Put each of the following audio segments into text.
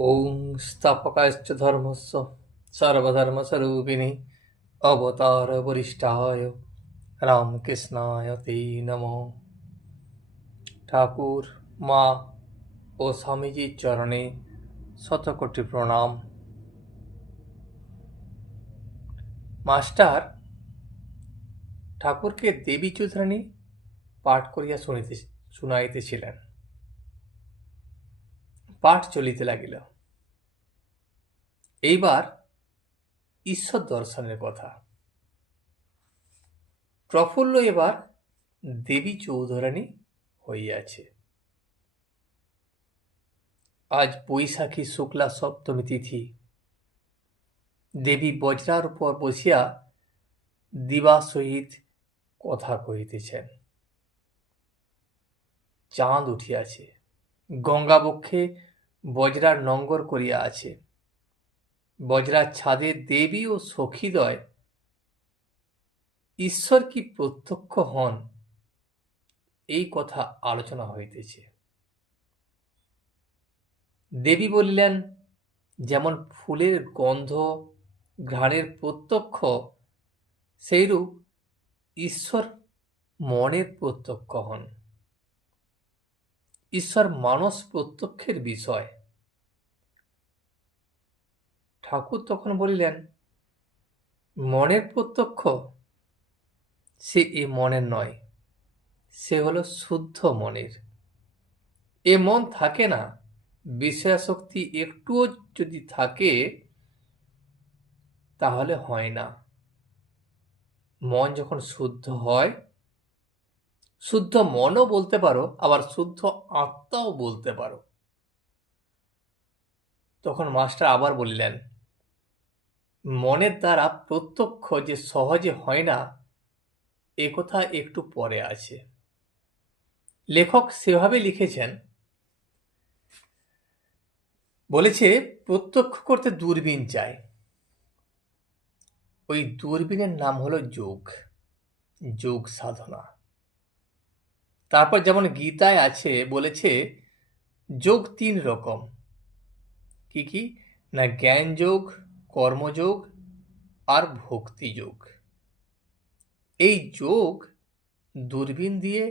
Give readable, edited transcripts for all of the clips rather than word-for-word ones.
ॐ स्थापकाश्च धर्मस्य सर्वधर्मस्वरूपिणे अवतारवरिष्ठाय রামকৃষ্ণায় তে নমঃ। ঠাকুর, মা ও স্বামীজির চরণে শতকোটি প্রণাম। মাস্টার ঠাকুরকে দেবী চৌধুরানী পাঠ করিয়া শুনাইতেছিলেন। পাঠ চলিতে লাগিল। এইবার ঈশ্বর দর্শনের কথা। প্রফুল্ল এবার দেবী চৌধুরানী হইয়াছে। আজ বৈশাখী শুক্লা সপ্তমী তিথি। দেবী বজ্রার উপর বসিয়া দিবা সহিত কথা কহিতেছেন। চাঁদ উঠিয়াছে, গঙ্গা বক্ষে বজ্রার নঙ্গর করিয়া আছে। বজ্রার ছাদে দেবী ও সখীদ্বয় ঈশ্বর কি প্রত্যক্ষ হন, এই কথা আলোচনা হইতেছে। দেবী বলিলেন, যেমন ফুলের গন্ধ ঘ্রাণের প্রত্যক্ষ, সেইরূপ ঈশ্বর মনের প্রত্যক্ষ হন। ঈশ্বর মানস প্রত্যক্ষের বিষয়। ঠাকুর তখন বলিলেন, মনের প্রত্যক্ষ? সে এ মনের নয়, সে হলো শুদ্ধ মনের। এ মন থাকে না, বিষয়াসক্তি একটুও যদি থাকে তাহলে হয় না। মন যখন শুদ্ধ হয়, শুদ্ধ মনও বলতে পারো, আবার শুদ্ধ আত্মাও বলতে পারো। তখন মাস্টার আবার বললেন, মনের দ্বারা প্রত্যক্ষ যে সহজে হয় না, এ কথা একটু পরে আছে। লেখক সেভাবে লিখেছেন, বলেছে প্রত্যক্ষ করতে দূরবীন চাই। ওই দূরবীনের নাম হলো যোগ, যোগ সাধনা। তারপর যেমন গীতায় আছে, বলেছে যোগ 3 রকম। কি কি না, জ্ঞান যোগ, কর্মযোগ আর ভক্তি যোগ। এই যোগ দূরবীন দিয়ে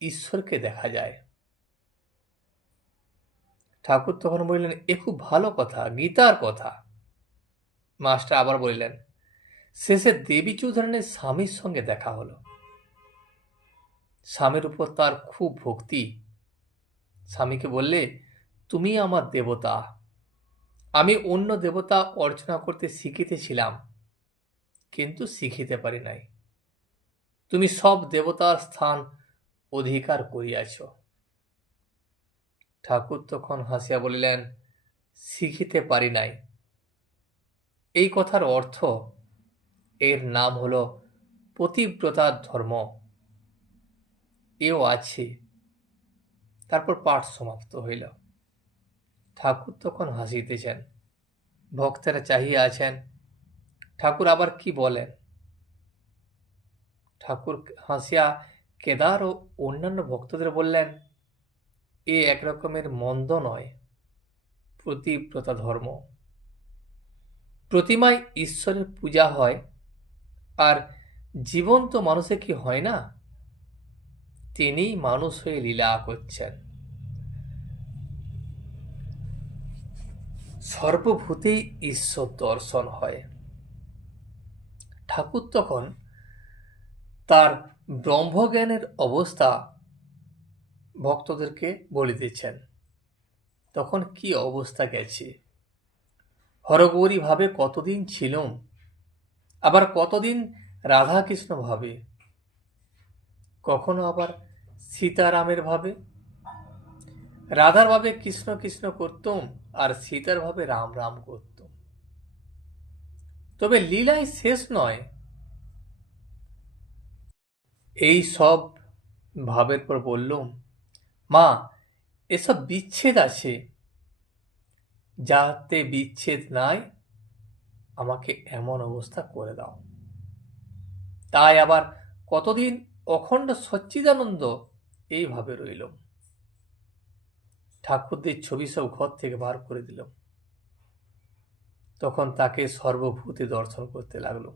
ঈশ্বরকে দেখা যায়। ঠাকুর তখন বললেন, এ খুব ভালো কথা, গীতার কথা। মাস্টার আবার বললেন, শেষে দেবী চৌধুরানীর স্বামীর সঙ্গে দেখা হলো। স্বামীর উপর তার খুব ভক্তি। স্বামীকে বললে, তুমি আমার দেবতা। আমি অন্য দেবতা অর্চনা করতে শিখিতেছিলাম, কিন্তু শিখিতে পারি নাই। তুমি সব দেবতার স্থান অধিকার করিয়াছ। ঠাকুর তখন হাসিয়া বলিলেন, শিখিতে পারি নাই, এই কথার অর্থ, এর নাম হল পতিব্রতার ধর্ম। এও আছে। তারপর পাঠ সমাপ্ত হইল। ঠাকুর তখন হাসিতেছেন, ভক্তেরা চাহিয়া আছেন, ঠাকুর আবার কি বলেন। ঠাকুর হাসিয়া কেদার ও অন্যান্য ভক্তদের বললেন, এ একরকমের মন্দ নয়, পতিব্রতা ধর্ম। প্রতিমায় ঈশ্বরের পূজা হয়, আর জীবন্ত মানুষে কি হয় না? তিনিই মানুষ হয়ে লীলা করছেন। সর্বভূতেই ঈশ্বর দর্শন হয়। ঠাকুর তখন তার ব্রহ্মজ্ঞানের অবস্থা ভক্তদেরকে বলিতেছেন। তখন কি অবস্থা গেছে, হরগৌরী ভাবে কতদিন ছিলুম, আবার কতদিন রাধাকৃষ্ণ ভাবে, কখনো আবার সীতারামের ভাবে। রাধার ভাবে কৃষ্ণ কৃষ্ণ করতুম, আর সীতার ভাবে রাম রাম করতুম। তবে লীলাই শেষ নয়। এই সব ভাবের পর বললুম, মা, এসব বিচ্ছেদ আছে, যাতে বিচ্ছেদ নাই, আমাকে এমন অবস্থা করে দাও। তাই আবার কতদিন অখণ্ড সচ্চিদানন্দ এইভাবে রইল। ঠাকুরদের ছবি সব ঘর থেকে বার করে দিল। তখন তাকে সর্বভূতে দর্শন করতে লাগলো।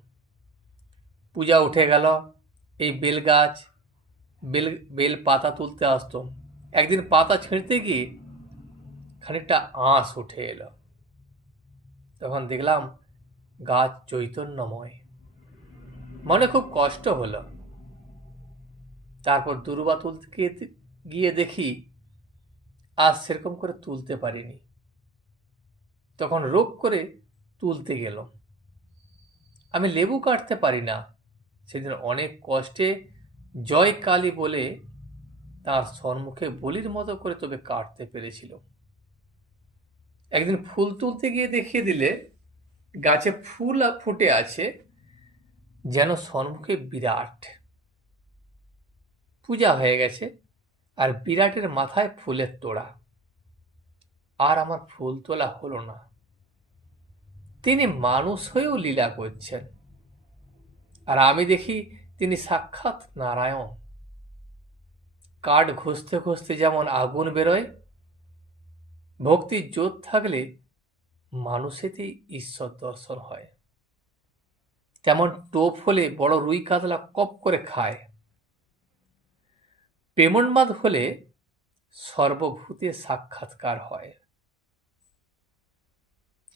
পূজা উঠে গেল। এই বেল গাছ, বেল পাতা তুলতে আসতো। একদিন পাতা ছিঁড়তে গিয়ে খানিকটা আঁশ উঠে এলো। তখন দেখলাম গাছ চৈতন্যময়। মনে খুব কষ্ট হলো। তারপর দুর্বা তুলতে গিয়ে দেখি আজ সেরকম করে তুলতে পারিনি। তখন রোগ করে তুলতে গেলাম। আমি লেবু কাটতে পারি না। সেদিন অনেক কষ্টে জয় কালী বলে তার সম্মুখে বলির মতো করে তবে কাটতে পেরেছিল। একদিন ফুল তুলতে গিয়ে দেখিয়ে দিলে গাছে ফুল ফুটে আছে, যেন সম্মুখে বিরাট। পূজা হয়ে গেছে, আর বিরাটের মাথায় ফুলের তোড়া। আর আমার ফুল তোলা হলো না। তিনি মানুষ হয়েও লীলা করছেন, আর আমি দেখি তিনি সাক্ষাৎ নারায়ণ। কাঠ ঘষতে ঘষতে যেমন আগুন বেরোয়, ভক্তির জোর থাকলে মানুষেতেই ঈশ্বর দর্শন হয়। তেমন টোপ হলে বড় রুই কাতলা কপ করে খায়। প্রেমোন্মাদ হলে সর্বভূতে সাক্ষাৎকার হয়।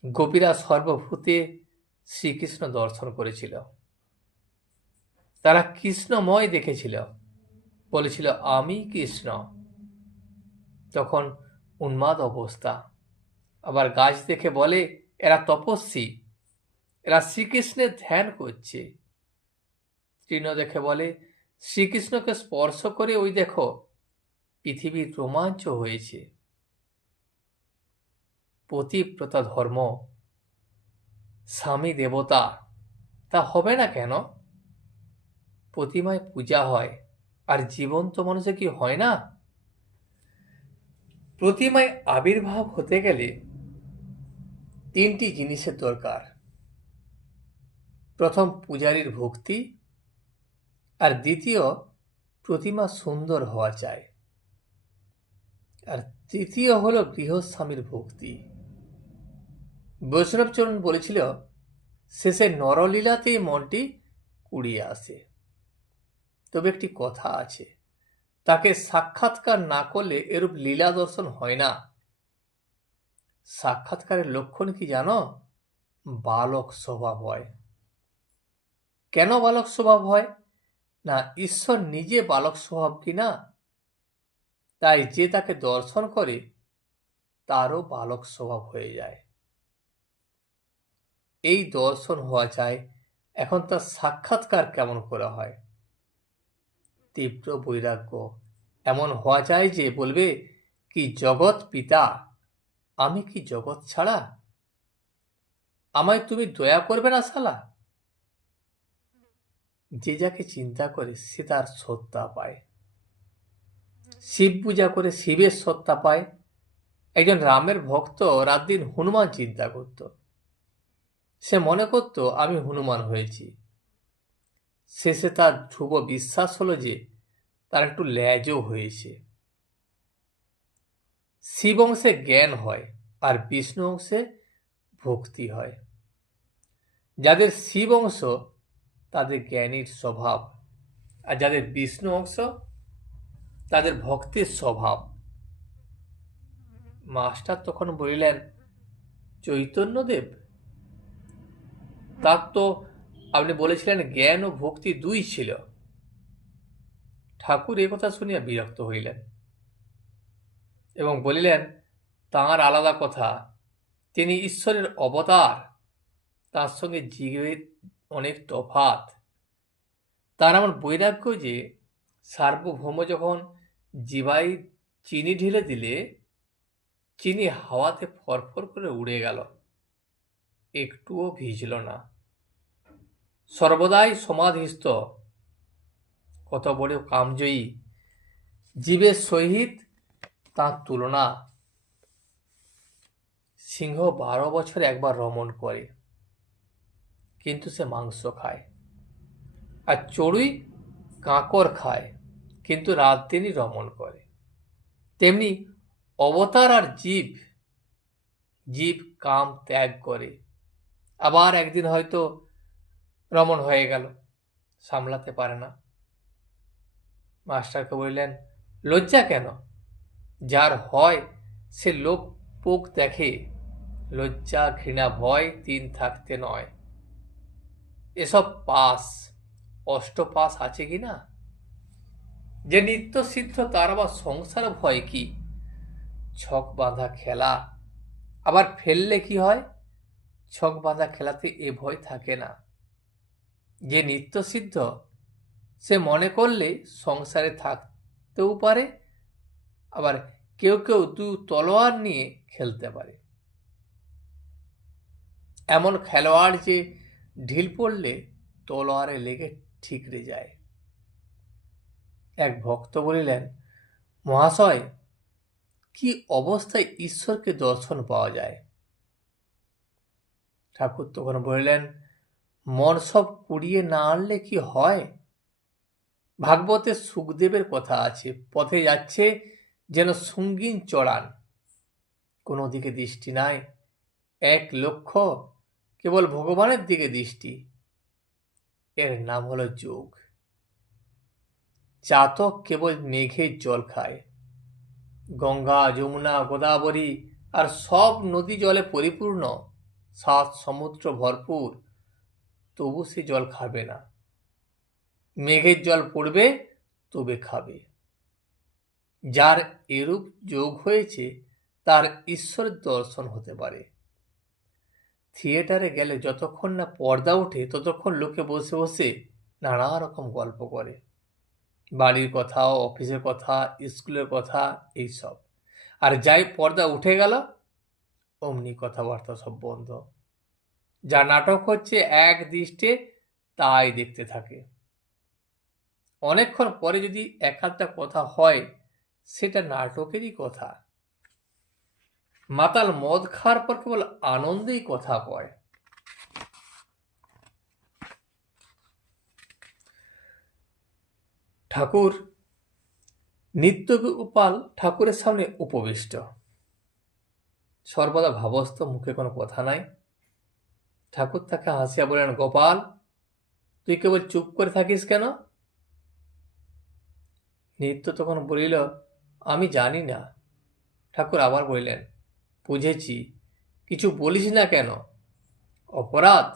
গোপীরা সর্বভূতে শ্রীকৃষ্ণ দর্শন করেছিল। তারা কৃষ্ণময় দেখেছিল, বলেছিল আমি কৃষ্ণ। তখন উন্মাদ অবস্থা। আবার গাছ দেখে বলে এরা তপস্বী, এরা শ্রীকৃষ্ণের ধ্যান করছে। তৃণ দেখে বলে শ্রীকৃষ্ণকে স্পর্শ করে ওই দেখো পৃথিবীর রোমাঞ্চ হয়েছে। পতিব্রতা ধর্ম, স্বামী দেবতা, তা হবে না কেন? প্রতিমায় পূজা হয়, আর জীবন্ত মানুষে কি হয় না? প্রতিমায় আবির্ভাব হতে গেলে তিনটি জিনিসের দরকার। প্রথম পূজারীর ভক্তি, আর দ্বিতীয় প্রতিমা সুন্দর হওয়া চাই, আর তৃতীয় হলো গৃহস্বামীর ভক্তি। বৈষ্ণবচরণ বলেছিল শেষে নরলীলাতেই মনটি কুড়িয়ে আসে। তবে একটি কথা আছে, তাকে সাক্ষাৎকার না করলে এরূপ লীলা দর্শন হয় না। সাক্ষাৎকারের লক্ষণ কি জানো? বালক স্বভাব হয়। কেন বালক স্বভাব হয়? না, ঈশ্বর নিজে বালক স্বভাব কিনা, তাই যে তাকে দর্শন করে তারও বালক স্বভাব হয়ে যায়। এই দর্শন হওয়া চাই। এখন তার সাক্ষাৎকার কেমন করে হয়? তীব্র বৈরাগ্য এমন হওয়া চাই যে বলবে কি জগৎ পিতা, আমি কি জগৎ ছাড়া? আমায় তুমি দয়া করবে না শালা? যে যাকে চিন্তা করে সে তার সত্তা পায়। শিব পূজা করে শিবের সত্তা পায়। একজন রামের ভক্ত রাত দিন হনুমান চিন্তা করত। সে মনে করত আমি হনুমান হয়েছি। শেষে তার ধ্রুব বিশ্বাস হলো যে তার একটু ল্যাজও হয়েছে। শিব অংশে জ্ঞান হয়, আর বিষ্ণু অংশে ভক্তি হয়। যাদের শিব অংশ তাদের জ্ঞানীর স্বভাব, আর যাদের বিষ্ণু অংশ তাদের ভক্তির স্বভাব। মাস্টার তখন বলিলেন চৈতন্যদেব, তার তো আপনি বলেছিলেন জ্ঞান ও ভক্তি দুই ছিল। ঠাকুর একথা শুনিয়া বিরক্ত হইলেন এবং বলিলেন তাঁর আলাদা কথা, তিনি ঈশ্বরের অবতার, তার সঙ্গে জীবের অনেক তফাৎ। তার এমন বৈরাগ্য যে সার্বভৌম যখন জিভায় চিনি ঢেলে দিলে চিনি হাওয়াতে ফরফর করে উড়ে গেল, একটুও ভিজল না। সর্বদাই সমাধিস্থ, কত বড় কামজয়ী, জীবের সহিত তাঁর তুলনা। সিংহ 12 বছরে একবার রমণ করে, কিন্তু সে মাংস খায়। আর চড়ুই কাঁকর খায়, কিন্তু রাত দিনই রমণ করে। তেমনি অবতার আর জীব, জীব কাম ত্যাগ করে, আবার একদিন হয়তো রমণ হয়ে গেল, সামলাতে পারে না। মাস্টারকে বললেন, লজ্জা কেন? যার হয় সে লোক পোক দেখে, লজ্জা ঘৃণা ভয় তিন থাকতে নয়। এসব পাস, অষ্টপাস আছে কি না? যে নিত্য সিদ্ধ তার আবার সংসার ভয় কি? ছক বাঁধা খেলা, আবার ফেললে কি হয়? ছক বাঁধা খেলাতে এ ভয় থাকে না। যে নিত্য সিদ্ধ সে মনে করলে সংসারে থাকতেও পারে, আবার কেউ কেউ দু তলোয়ার নিয়ে খেলতে পারে। এমন খেলোয়াড় যে ঢিল পড়লে তলোয়ারে লেগে ঠিকরে যায়। এক ভক্ত বলিলেন, মহাশয়, কি অবস্থায় ঈশ্বরকে দর্শন পাওয়া যায়? ঠাকুর তখন বলিলেন, মন সব কুড়িয়ে না আনলে কি হয়? ভাগবতে সুখদেবের কথা আছে, পথে যাচ্ছে যেন সঙ্গীন চড়ান, কোনো দিকে দৃষ্টি নাই, এক লক্ষ্য কেবল ভগবানের দিকে দৃষ্টি। এর নাম হলো যোগ। চাতক কেবল মেঘের জল খায়, গঙ্গা যমুনা গোদাবরী আর সব নদী জলে পরিপূর্ণ, 7 সমুদ্র ভরপুর, তবু সে জল খাবে না। মেঘের জল পড়বে তবে খাবে। যার এরূপ যোগ হয়েছে তার ঈশ্বরের দর্শন হতে পারে। থিয়েটারে গেলে যতক্ষণ না পর্দা ওঠে ততক্ষণ লোকে বসে বসে নানা রকম গল্প করে, বাড়ির কথা, অফিসের কথা, স্কুলের কথা, এইসব। আর যাই পর্দা উঠে গেল অমনি কথাবার্তা সব বন্ধ। যা নাটক হচ্ছে এক দৃষ্টে তাই দেখতে থাকে। অনেকক্ষণ পরে যদি এক আধটা কথা হয় সেটা নাটকেরই কথা। মাতাল মদ খাওয়ার পর কেবল আনন্দেই কথা কয়। ঠাকুর নিত্যগোপাল ঠাকুরের সামনে উপবিষ্ট, সর্বদা ভাবস্থ, মুখে কোনো কথা নাই। ঠাকুর তাকে হাসিয়া বললেন, গোপাল, তুই কেবল চুপ করে থাকিস কেন? নিত্য তখন বলিল, আমি জানি না। ঠাকুর আবার বললেন, বুঝেছি, কিছু বলিস না কেন? অপরাধ?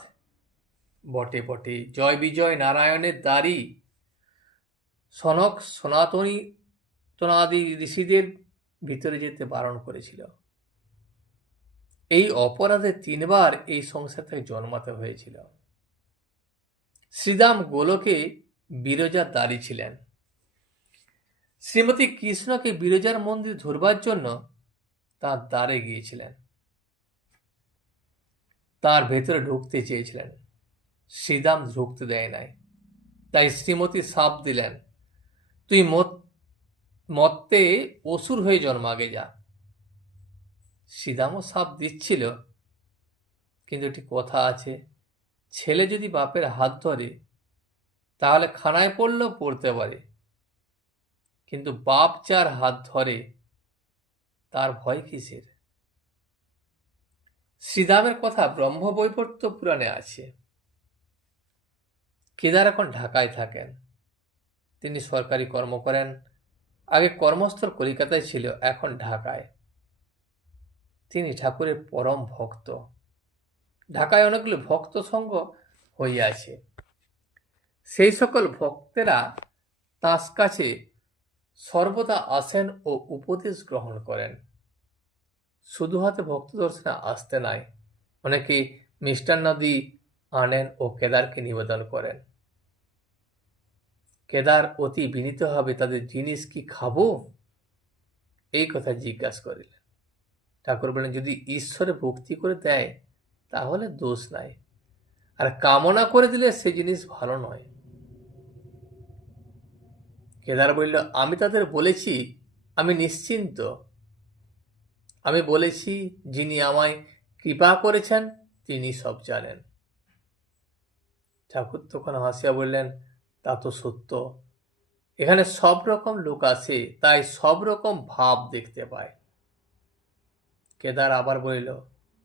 বটে বটে, জয় বিজয় নারায়ণের দ্বারি সনক সনাতনী তনাদি ঋষিদের ভিতরে যেতে বারণ করেছিল। এই অপরাধে 3 বার এই সংসার থেকে জন্মাতে হয়েছিল। শ্রীদাম গোলকে বিরজার দ্বারী ছিলেন। শ্রীমতী কৃষ্ণকে বিরজার মন্দির ধরবার জন্য তার দ্বারে গিয়েছিলেন, তার ভেতরে ঢুকতে চেয়েছিলেন। শ্রীদাম ঢুকতে দেয় নাই, তাই শ্রীমতী শাপ দিলেন, তুই মত্তে অসুর হয়ে জন্মাগে যা। শ্রীদামও শাপ দিচ্ছিল, কিন্তু একটি কথা আছে, ছেলে যদি বাপের হাত ধরে তাহলে খানায় পড়লেও পড়তে পারে, কিন্তু বাপ যার হাত ধরে তার ভয় কিসের? শ্রীদামের কথা ব্রহ্মবৈবর্ত পুরাণে আছে। কেদার এখন ঢাকায় থাকেন, তিনি সরকারি কর্ম করেন। আগে কর্মস্থল কলিকাতায় ছিল, এখন ঢাকায়। তিনি ঠাকুরের পরম ভক্ত। ঢাকায় অনেকগুলো ভক্ত সঙ্গ হইয়াছে। সেই সকল ভক্তেরা তাঁর কাছে সর্বদা আসেন ও উপদেশ গ্রহণ করেন। শুধু হাতে ভক্ত দর্শনে আসতে নাই, অনেকে মিষ্টান্নাদি আনেন ও কেদারকে নিবেদন করেন। কেদার অতি বিনীতভাবে তাদের জিনিস কি খাবো এই কথা জিজ্ঞাসা করিলেন। ঠাকুর বলেন, যদি ঈশ্বরে ভক্তি করে দেয় তাহলে দোষ নাই, আর কামনা করে দিলে সে জিনিস ভালো নয়। কেদার বলল, আমি তাদের বলেছি আমি নিশ্চিন্ত, আমি বলেছি যিনি আমায় কৃপা করেছেন তিনি সব জানেন। ঠাকুর তখন হাসিয়া বললেন, তা তো সত্য, এখানে সব রকম লোক আসে, তাই সব রকম ভাব দেখতে পায়। কেদার আবার বলিল,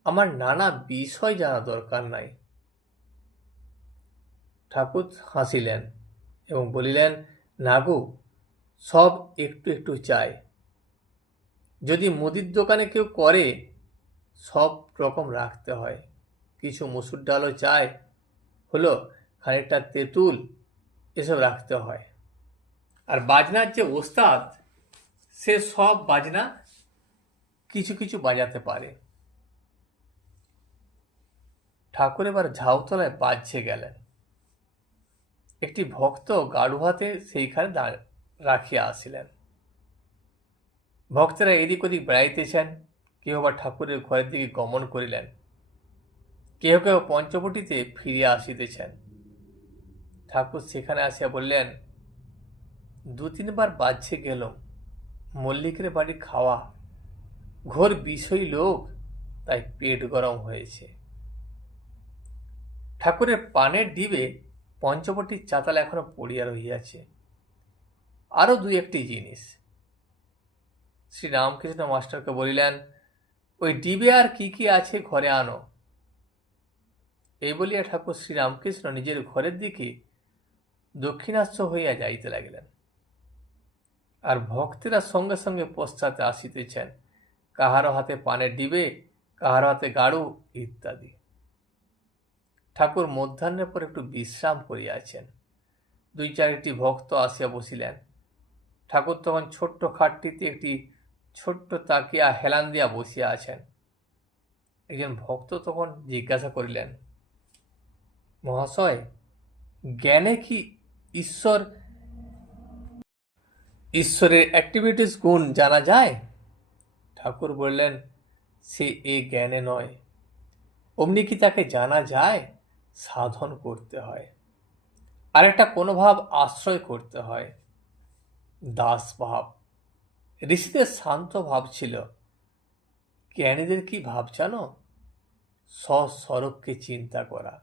আমার নানা বিষয় জানা দরকার নাই। ঠাকুর হাসিলেন এবং বলিলেন, নাগু, সব একটু একটু চাই। যদি মুদির দোকানে কেউ করে, সব রকম রাখতে হয়। কিছু মসুর ডালও চায়, হলো খানিকটা তেঁতুল, এসব রাখতে হয়। আর বাজনার যে ওস্তাদ, সে সব বাজনা কিছু কিছু বাজাতে পারে। ঠাকুর এবার ঝাউতলায় বাজছে গেলেন। একটি ভক্ত গাড়ু হাতে সেইখানে রাখিয়া আসিলেন। ভক্তেরা এদিক ওদিক বেড়াইতেছেন, কেউ বা ঠাকুরের ঘরের দিকে গমন করিলেন, কেহ কেহ পঞ্চবটিতে ফিরিয়া আসিতেছেন। ঠাকুর সেখানে আসিয়া বললেন, 2-3 বার বাজছে গেল, মল্লিকের বাড়ি খাওয়া, ঘোর বিষয়ী লোক, তাই পেট গরম হয়েছে। ঠাকুরের পানের ডিবে পঞ্চবটির চাতাল এখনো পড়িয়া রহিয়াছে, আরো 2-1টি জিনিস। শ্রী রামকৃষ্ণ মাস্টারকে বলিলেন, ওই ডিবে আর কি কি আছে ঘরে আনো। এই বলিয়া ঠাকুর শ্রীরামকৃষ্ণ নিজের ঘরের দিকে দক্ষিণাস্য হইয়া যাইতে লাগিলেন। আর ভক্তেরা সঙ্গে সঙ্গে পশ্চাতে আসিতেছেন, কাহারো হাতে পানের ডিবে, কাহারো হাতে গাড়ু ইত্যাদি। ঠাকুর মধ্যাহ্নের পর একটু বিশ্রাম করিয়াছেন। 2-4টি ভক্ত আসিয়া বসিলেন। ঠাকুর তখন ছোট্ট খাটটিতে একটি ছোট্ট তাকিয়া হেলান দিয়া বসিয়া আছেন। একজন ভক্ত তখন জিজ্ঞাসা করিলেন, মহাশয়, জ্ঞানে কি ঈশ্বরের অ্যাক্টিভিটিস গুণ জানা যায়? ঠাকুর বললেন, সে এ জ্ঞানে নয়। অমনি কি তাকে জানা যায়? সাধন করতে হয়। আরেকটা কোনো ভাব আশ্রয় করতে হয়, দাস ভাব। ঋষিদের শান্ত ভাব ছিল, জ্ঞানীদের কি ভাব জানো? স্বস্বরূপকে চিন্তা করা।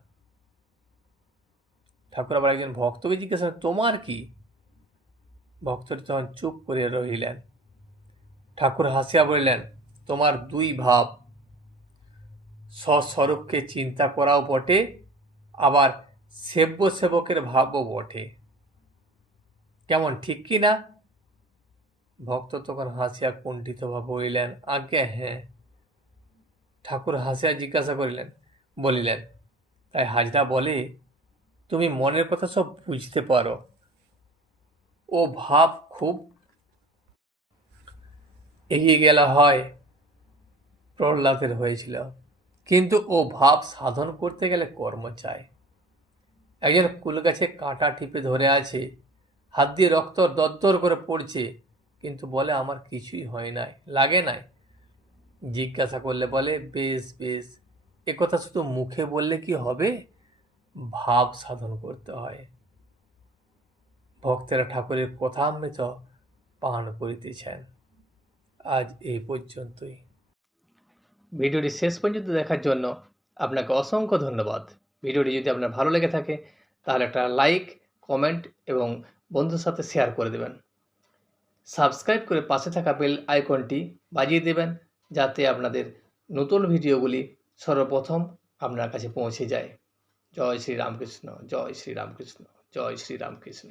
ঠাকুর আবার একজন ভক্তকে জিজ্ঞাসা, তোমার কি? ভক্তটি তখন চুপ করিয়া রহিলেন। ঠাকুর হাসিয়া বলিলেন, তোমার 2 ভাব, স্বস্বরূপকে চিন্তা করাও বটে, আবার সেব্য সেবকের ভাবও বটে। কেমন, ঠিক কি না? ভক্ত তখন হাসিয়া কুণ্ঠিতভাবে বলিলেন, আজ্ঞে হ্যাঁ। ঠাকুর হাসিয়া জিজ্ঞাসা বলিলেন, তাই হাজরা বলে, তুমি মনের কথা সব বুঝতে পারো। ও ভাব খুব এগিয়ে গেল হয়, প্রহ্লাদের হয়েছিল, কিন্তু ও ভাব সাধন করতে গেলে কর্ম চায়। একজন কুল গাছে কাঁটা টিপে ধরে আছে, হাত দিয়ে রক্ত দরদর করে পড়ছে, কিন্তু বলে আমার কিছুই হয় নাই, লাগে নাই। জিজ্ঞাসা করলে বলে, বেশ বেশ। একথা শুধু মুখে বললে কি হবে? ভাব সাধন করতে হয়। ভক্তেরা ঠাকুরের কথামৃত পান করিতেছেন। আজ এই পর্যন্তই। ভিডিওটি শেষ পর্যন্ত দেখার জন্য আপনাকে অসংখ্য ধন্যবাদ। ভিডিওটি যদি আপনার ভালো লেগে থাকে তাহলে একটা লাইক, কমেন্ট এবং বন্ধুর সাথে শেয়ার করে দেবেন। সাবস্ক্রাইব করে পাশে থাকা বেল আইকনটি বাজিয়ে দেবেন, যাতে আপনাদের নতুন ভিডিওগুলি সর্বপ্রথম আপনার কাছে পৌঁছে যায়। জয় শ্রী রামকৃষ্ণ, জয় শ্রী রামকৃষ্ণ, জয় শ্রী রামকৃষ্ণ।